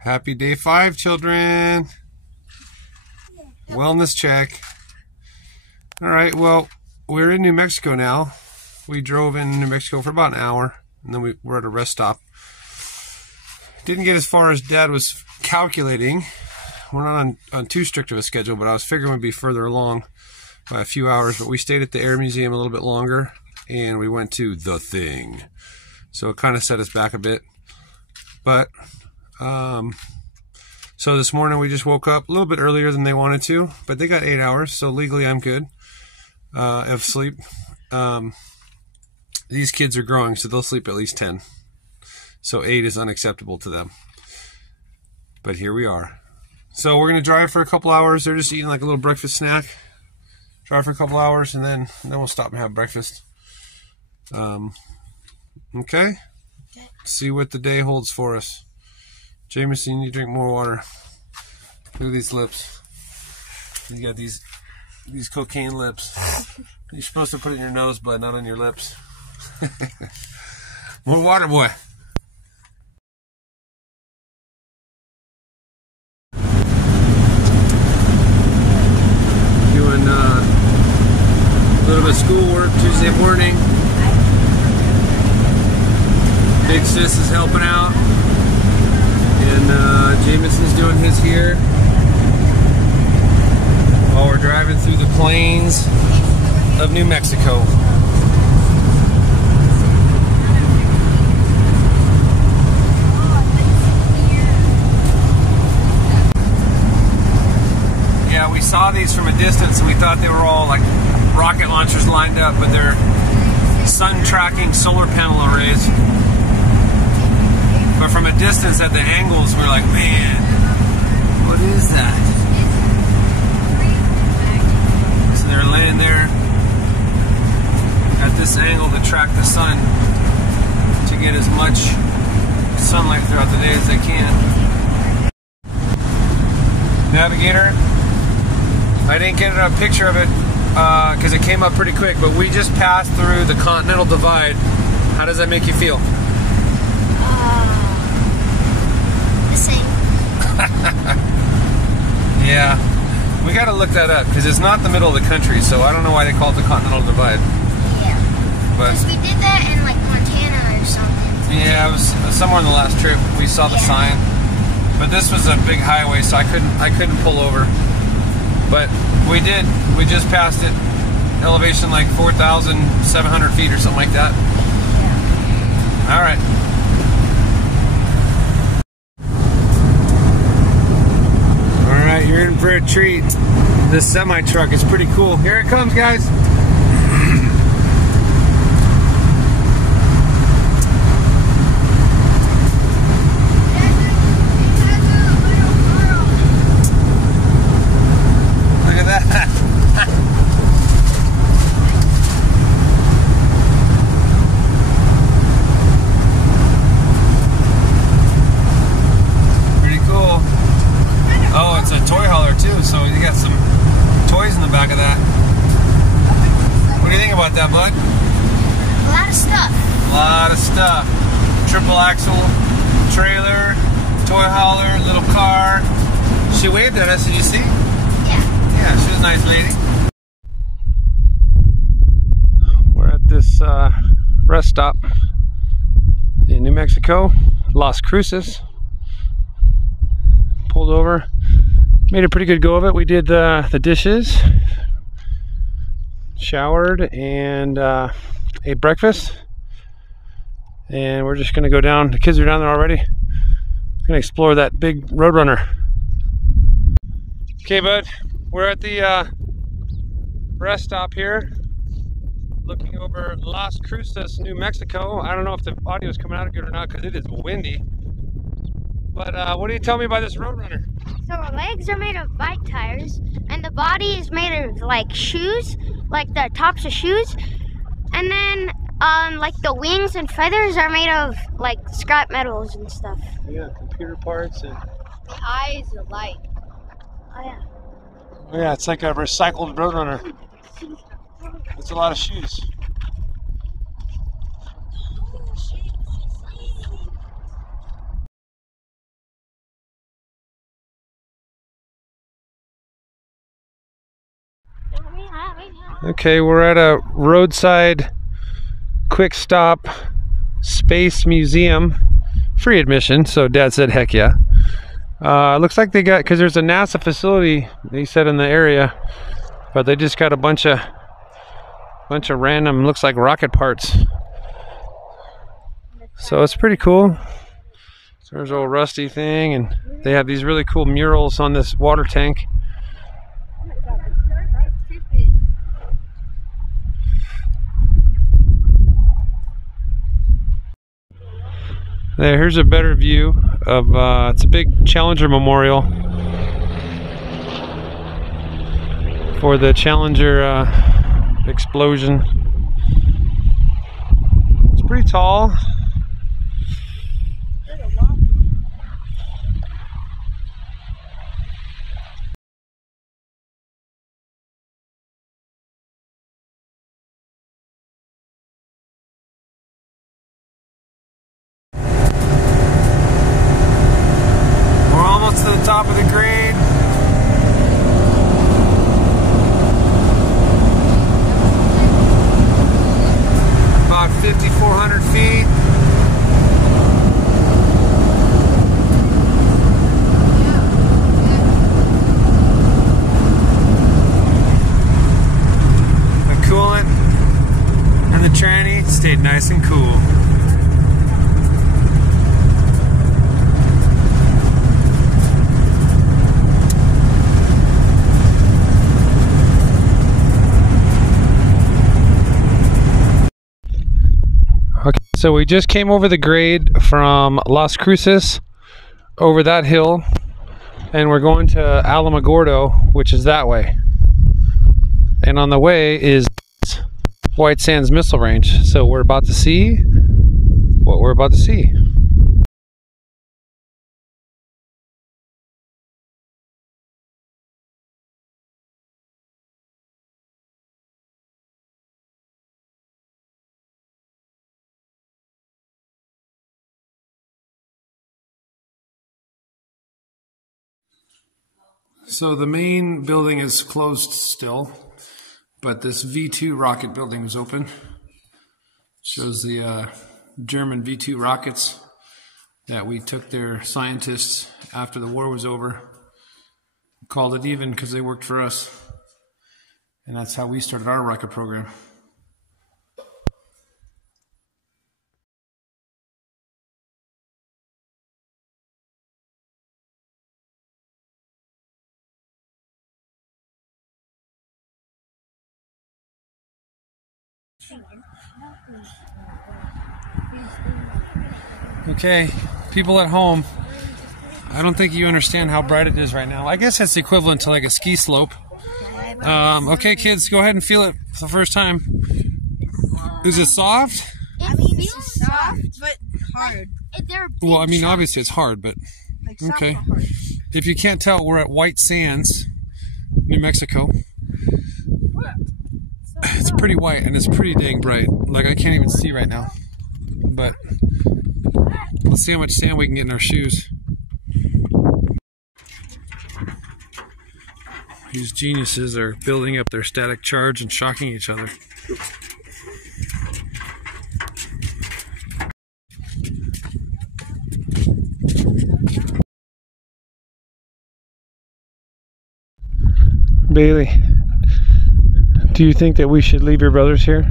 Happy day 5, children. Wellness check. All right, well, we're in New Mexico now. We drove in New Mexico for about an hour, and then we're at a rest stop. Didn't get as far as Dad was calculating. We're not on too strict of a schedule, but I was figuring we'd be further along by a few hours. But we stayed at the Air Museum a little bit longer, and we went to The Thing. So it kind of set us back a bit. But, so this morning we just woke up a little bit earlier than they wanted to, but they got 8 hours, so legally I'm good of sleep. These kids are growing, so they'll sleep at least 10. So 8 is unacceptable to them. But here we are. So we're going to drive for a couple hours. They're just eating like a little breakfast snack. Drive for a couple hours, and then we'll stop and have breakfast. Okay? See what the day holds for us. Jameson, you drink more water. Look at these lips. You got these cocaine lips. You're supposed to put it in your nose, but not on your lips. More water, boy. Doing a little bit of schoolwork Tuesday morning. Big sis is helping out, and Jameson's doing his here while we're driving through the plains of New Mexico. Yeah, we saw these from a distance and we thought they were all like rocket launchers lined up, but they're sun tracking solar panel arrays. But from a distance at the angles, we're like, man, what is that? So they're laying there at this angle to track the sun to get as much sunlight throughout the day as they can. Navigator, I didn't get a picture of it because it came up pretty quick, but we just passed through the Continental Divide. How does that make you feel? Yeah, we got to look that up because it's not the middle of the country, so I don't know why they call it the Continental Divide. Yeah, because we did that in like Montana or something. Yeah, it was somewhere on the last trip. We saw the sign, but this was a big highway, so I couldn't pull over. But we did. We just passed it. Elevation like 4,700 feet or something like that. Yeah. All right. You're in for a treat. This semi truck is pretty cool. Here it comes, guys. Look at that. Oh, it's a toy hauler too, so you got some toys in the back of that. What do you think about that, bud? A lot of stuff. A lot of stuff. Triple axle, trailer, toy hauler, little car. She waved at us, did you see? Yeah. Yeah, she's a nice lady. We're at this rest stop in New Mexico, Las Cruces. Pulled over. Made a pretty good go of it. We did the dishes, showered, and ate breakfast. And we're just gonna go down. The kids are down there already. Gonna explore that big Roadrunner. Okay, bud. We're at the rest stop here, looking over Las Cruces, New Mexico. I don't know if the audio is coming out good or not because it is windy. But what do you tell me about this Roadrunner? So our legs are made of bike tires, and the body is made of like shoes, like the tops of shoes, and then like the wings and feathers are made of like scrap metals and stuff. Yeah, computer parts and the eyes are light. Oh yeah. Oh yeah, it's like a recycled Roadrunner. It's a lot of shoes. Okay, we're at a roadside quick stop space museum. Free admission, so Dad said heck yeah. Looks like they got, because there's a NASA facility, they said, in the area, but they just got a bunch of random, looks like rocket parts. So it's pretty cool. So there's an old rusty thing, and they have these really cool murals on this water tank. There, here's a better view of, it's a big Challenger memorial for the Challenger explosion. It's pretty tall. To the top of the grade. About 5,400 feet. The coolant and the tranny stayed nice and cool. Okay, so we just came over the grade from Las Cruces over that hill, and we're going to Alamogordo, which is that way. And on the way is White Sands Missile Range. So we're about to see what we're about to see. So the main building is closed still, but this V2 rocket building is open. Shows the German V2 rockets that we took their scientists after the war was over. Called it even because they worked for us. And that's how we started our rocket program. Okay, people at home, I don't think you understand how bright it is right now. I guess it's equivalent to like a ski slope. Okay, kids, go ahead and feel it for the first time. Is it soft? I mean, it's soft, but hard. Well, I mean, obviously it's hard, but okay. If you can't tell, we're at White Sands, New Mexico. It's pretty white and it's pretty dang bright. Like, I can't even see right now. But let's see how much sand we can get in our shoes. These geniuses are building up their static charge and shocking each other. Bailey, do you think that we should leave your brothers here?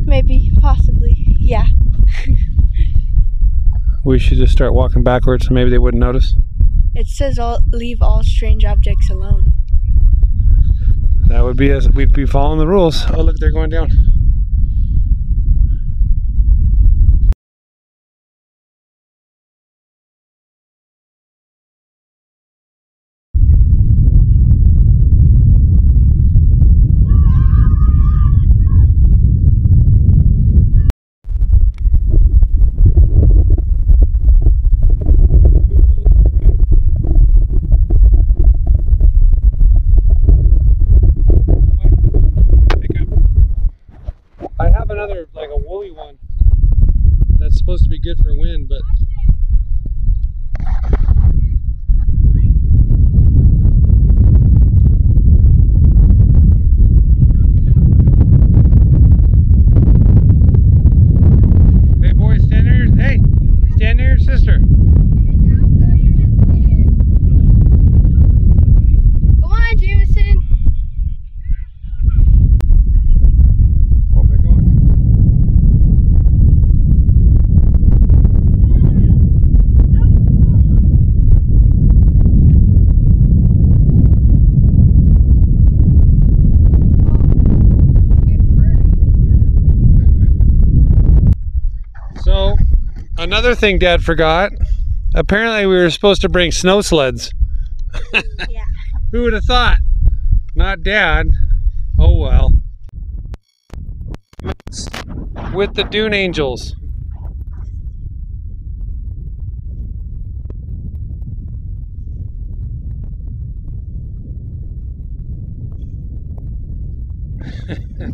Maybe, possibly, yeah. We should just start walking backwards so maybe they wouldn't notice? It says leave all strange objects alone. That would be, we'd be following the rules. Oh look, they're going down. I have another, like a woolly one that's supposed to be good for wind, but sister? Come on, Jameson. Oh, they're going. So, another thing Dad forgot. Apparently we were supposed to bring snow sleds. Yeah. Who would have thought? Not Dad. Oh well. With the Dune Angels.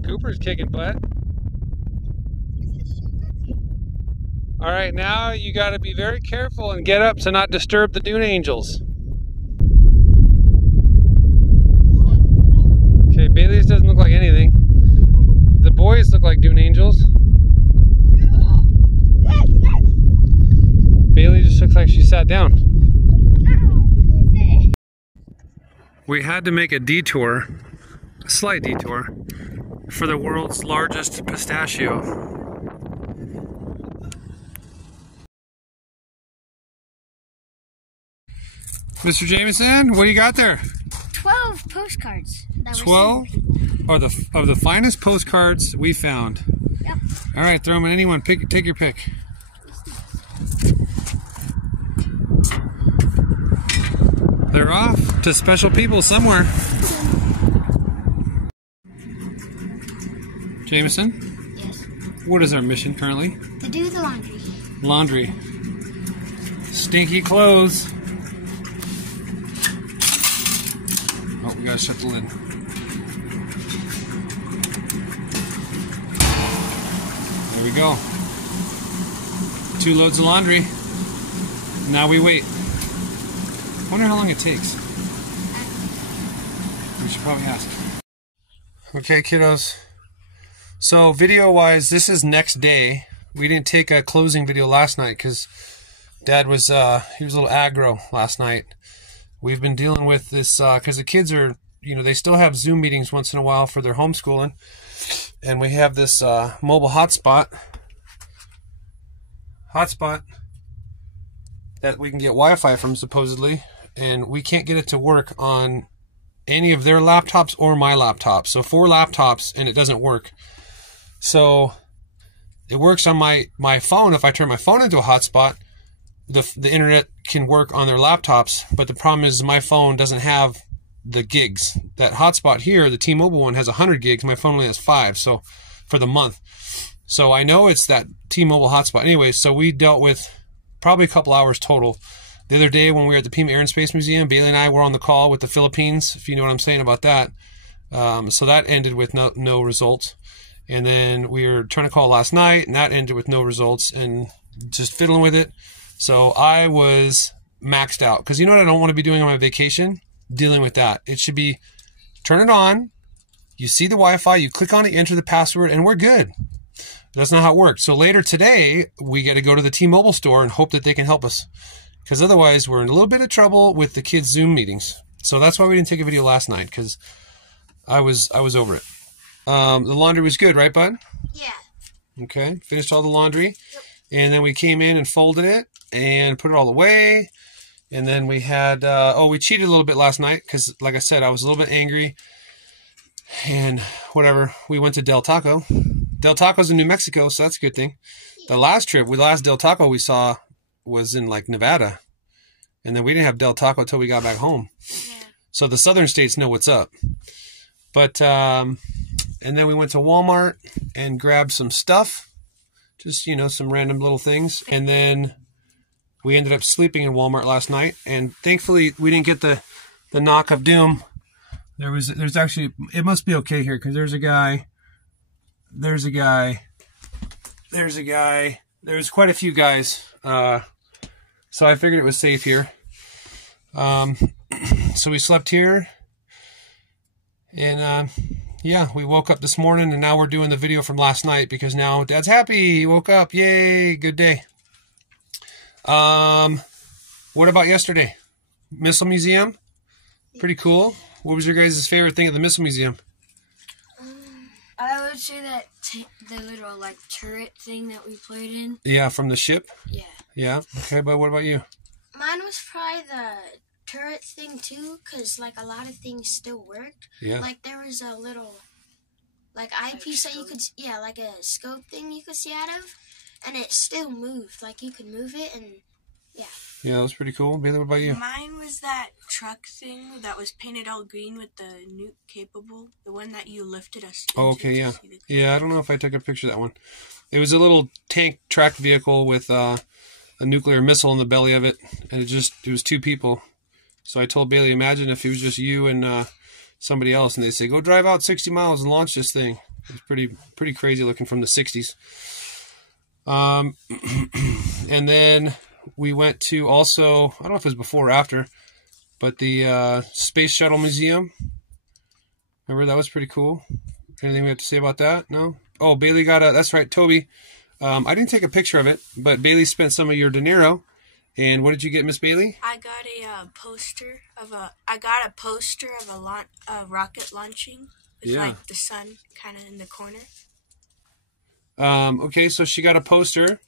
Cooper's kicking butt. All right, now you got to be very careful and get up to not disturb the Dune Angels. Okay, Bailey's doesn't look like anything. The boys look like Dune Angels. Bailey just looks like she sat down. We had to make a detour, a slight detour, for the world's largest pistachio. Mr. Jameson, what do you got there? 12 postcards. 12 are of the finest postcards we found. Yep. All right, throw them in anyone. Take your pick. They're off to special people somewhere. Jameson? Yes. What is our mission currently? To do the laundry. Laundry. Stinky clothes. Oh, we gotta shut the lid. There we go. 2 loads of laundry. Now we wait. Wonder how long it takes. We should probably ask. Okay, kiddos. So video-wise, this is next day. We didn't take a closing video last night because Dad was he was a little aggro last night. We've been dealing with this because the kids are, you know, they still have Zoom meetings once in a while for their homeschooling, and we have this mobile hotspot that we can get Wi-Fi from supposedly, and we can't get it to work on any of their laptops or my laptop. So 4 laptops and it doesn't work. So it works on my phone. If I turn my phone into a hotspot, the internet can work on their laptops, but the problem is my phone doesn't have the gigs. That hotspot here, the T-Mobile one, has 100 gigs. My phone only has 5, so for the month. So I know it's that T-Mobile hotspot. Anyway, so we dealt with probably a couple hours total. The other day when we were at the Pima Air and Space Museum, Bailey and I were on the call with the Philippines, if you know what I'm saying about that. So that ended with no results. And then we were trying to call last night, and that ended with no results, and just fiddling with it. So I was maxed out. Because you know what I don't want to be doing on my vacation? Dealing with that. It should be, turn it on, you see the Wi-Fi, you click on it, you enter the password, and we're good. That's not how it works. So later today, we got to go to the T-Mobile store and hope that they can help us. Because otherwise, we're in a little bit of trouble with the kids' Zoom meetings. So that's why we didn't take a video last night, because I was over it. The laundry was good, right, bud? Yeah. Okay, finished all the laundry. Yep. And then we came in and folded it and put it all away. And then we had, we cheated a little bit last night because, like I said, I was a little bit angry. And whatever, we went to Del Taco. Del Taco's in New Mexico, so that's a good thing. The last Del Taco we saw was in, like, Nevada. And then we didn't have Del Taco until we got back home. Yeah. So the southern states know what's up. But, and then we went to Walmart and grabbed some stuff. Just, you know, some random little things. And then we ended up sleeping in Walmart last night. And thankfully, we didn't get the knock of doom. There's actually, it must be okay here, because there's quite a few guys. So I figured it was safe here. So we slept here. And, yeah, we woke up this morning, and now we're doing the video from last night because now Dad's happy. He woke up. Yay, good day. What about yesterday? Missile Museum? Pretty cool. What was your guys' favorite thing at the Missile Museum? I would say that the little like turret thing that we played in. Yeah, from the ship? Yeah. Yeah. Okay, but what about you? Mine was probably the turret thing too, because like a lot of things still worked. Yeah. Like there was a little like eyepiece that you could, yeah, like a scope thing you could see out of, and it still moved. Like you could move it, and yeah. Yeah, that was pretty cool. Bailey, what about you? Mine was that truck thing that was painted all green with the nuke capable, the one that you lifted us into. Oh, okay, yeah. Yeah, I don't know if I took a picture of that one. It was a little tank track vehicle with a nuclear missile in the belly of it, and it was 2 people. So I told Bailey, imagine if it was just you and somebody else, and they say, go drive out 60 miles and launch this thing. It was pretty crazy looking from the 60s. And then we went to also, I don't know if it was before or after, but the Space Shuttle Museum. Remember, that was pretty cool. Anything we have to say about that? No? Oh, Bailey got that's right, Toby. I didn't take a picture of it, but Bailey spent some of your dinero. And what did you get, Miss Bailey? I got a poster of a rocket launching with like the sun kind of in the corner. Okay, so she got a poster.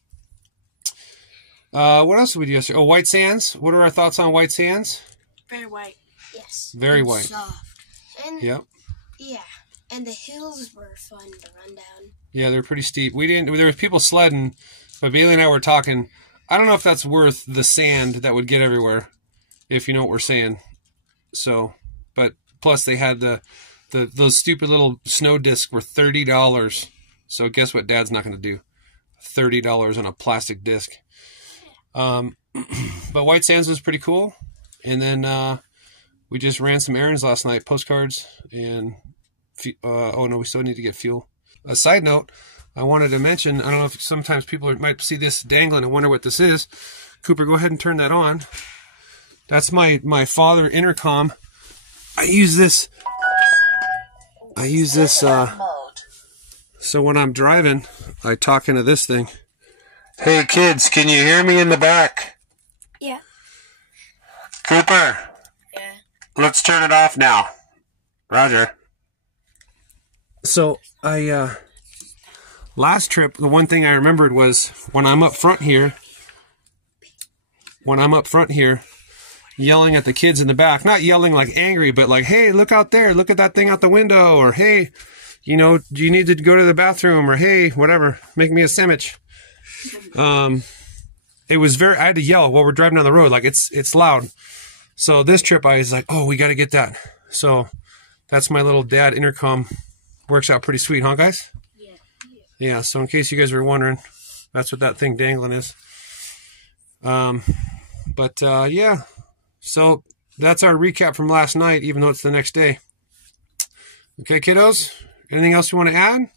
What else did we do yesterday? Oh, White Sands. What are our thoughts on White Sands? Very white. Yes. Very white. Soft. And yep. Yeah, and the hills were fun to run down. Yeah, they're pretty steep. There was people sledding, but Bailey and I were talking. I don't know if that's worth the sand that would get everywhere, if you know what we're saying. So, but plus they had those stupid little snow discs were $30. So guess what Dad's not going to do? $30 on a plastic disc. But White Sands was pretty cool. And then we just ran some errands last night, postcards, and oh no, we still need to get fuel. A side note, I wanted to mention, I don't know if sometimes people might see this dangling and wonder what this is. Cooper, go ahead and turn that on. That's my father intercom. I use this so when I'm driving, I talk into this thing. Hey kids, can you hear me in the back? Yeah. Cooper. Yeah. Let's turn it off now. Roger. So last trip, the one thing I remembered was when I'm up front here, yelling at the kids in the back, not yelling like angry, but like, hey, look out there, look at that thing out the window, or hey, you know, do you need to go to the bathroom, or hey, whatever, make me a sandwich. It was I had to yell while we're driving down the road, like it's loud. So this trip I was like, oh, we got to get that. So that's my little dad intercom. Works out pretty sweet, huh, guys? Yeah. Yeah, so in case you guys were wondering, that's what that thing dangling is. Yeah. So that's our recap from last night, even though it's the next day. Okay, kiddos? Anything else you want to add?